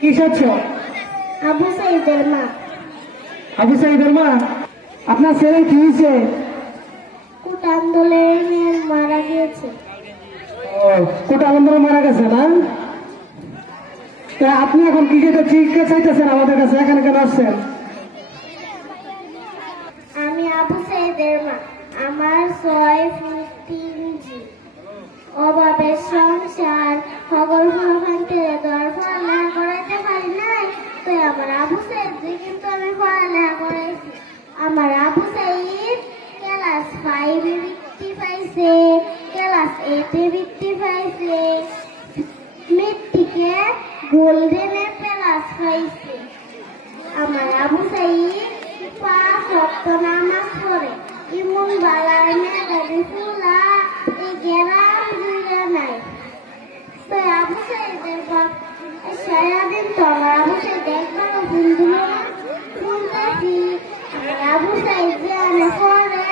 কি সাচ্ছ? আবু সাইদের মা। আবু সাইদের মা, আপনার ছেলে কি হয়েছে? কোটা আন্দোলনে মারা গিয়েছে। কোটা আন্দোলনে মারা গেছে না? তা আপনি এখন ক্রিকেটের চিকিৎসা চাইতেছেন আমাদের কাছে, এখানে কেন আসছেন? আমি আবু সাইদের মা। আমার 6 ফুট 3 ইঞ্চি। অভাবের সংসার, খবর ভাঙতে দরফালা করাইতে পারি নাই। তো আমার আবু সাইদ কিন্তু আমি পড়ালেখা করাইছি। আমার আবু সাইদ ক্লাস 5 এ বৃত্তি পাইছে, ক্লাস 8 এ বৃত্তি পাইছে, মেট্রিকে গোল্ডেনে প্লাস পাইছে। আমার আবু সাইদ 5 ওয়াক্ত নামাজ পড়ে। ইমন বালার মেলারি ফুলা এই গেরাম জুড়ে নাই। তো আবু সাইদের সারাদিন তো আমার আবু সাইদ একবারও বন্ধুরা শুনতেছি। আমার আবু সাইদ যে আমি পড়ে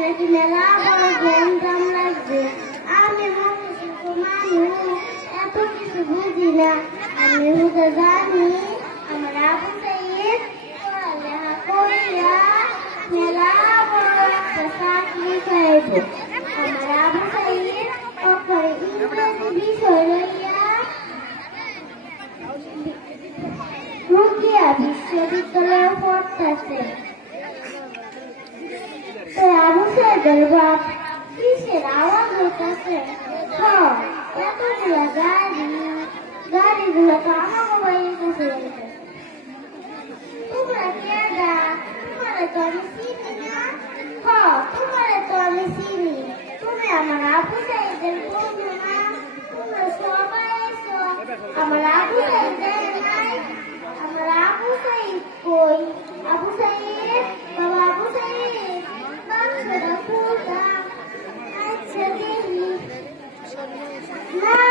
নাকি মেলা বড় জ্ঞান লাগবে। আমি মানুষ এত কিছু বুঝি না। আমি বুঝে জানি আমার আবু সাইদ পড়ালেখা করিয়া মেলা বড় একটা চাকরি পাইব। আমার আবু সাইদ অক্ষরে ইংরেজি বিষয় লইয়া রুকিয়া বিশ্ববিদ্যালয়ে পড়তেছে। তো আবু সাইদের বাপ কিসের আওয়াজ হইতেছে? এতগুলো গাড়িগুলো তো আমার মোবাইলের কাছে যাইতেছে। তোমরা কেডা? তোমারে তো আমি চিনি না। তোমারে তো আমি চিনি। তুমি আমার আবু সাইদের বন্ধু না? তোমরা সবাই আইছো। আমার আবু সাইদের নাই। আমার আবু সাইদ কই? আবু সাইদ, বাবা আবু সাইদ, বাচ্চারা কোথায়? আচ্ছা দেখি না।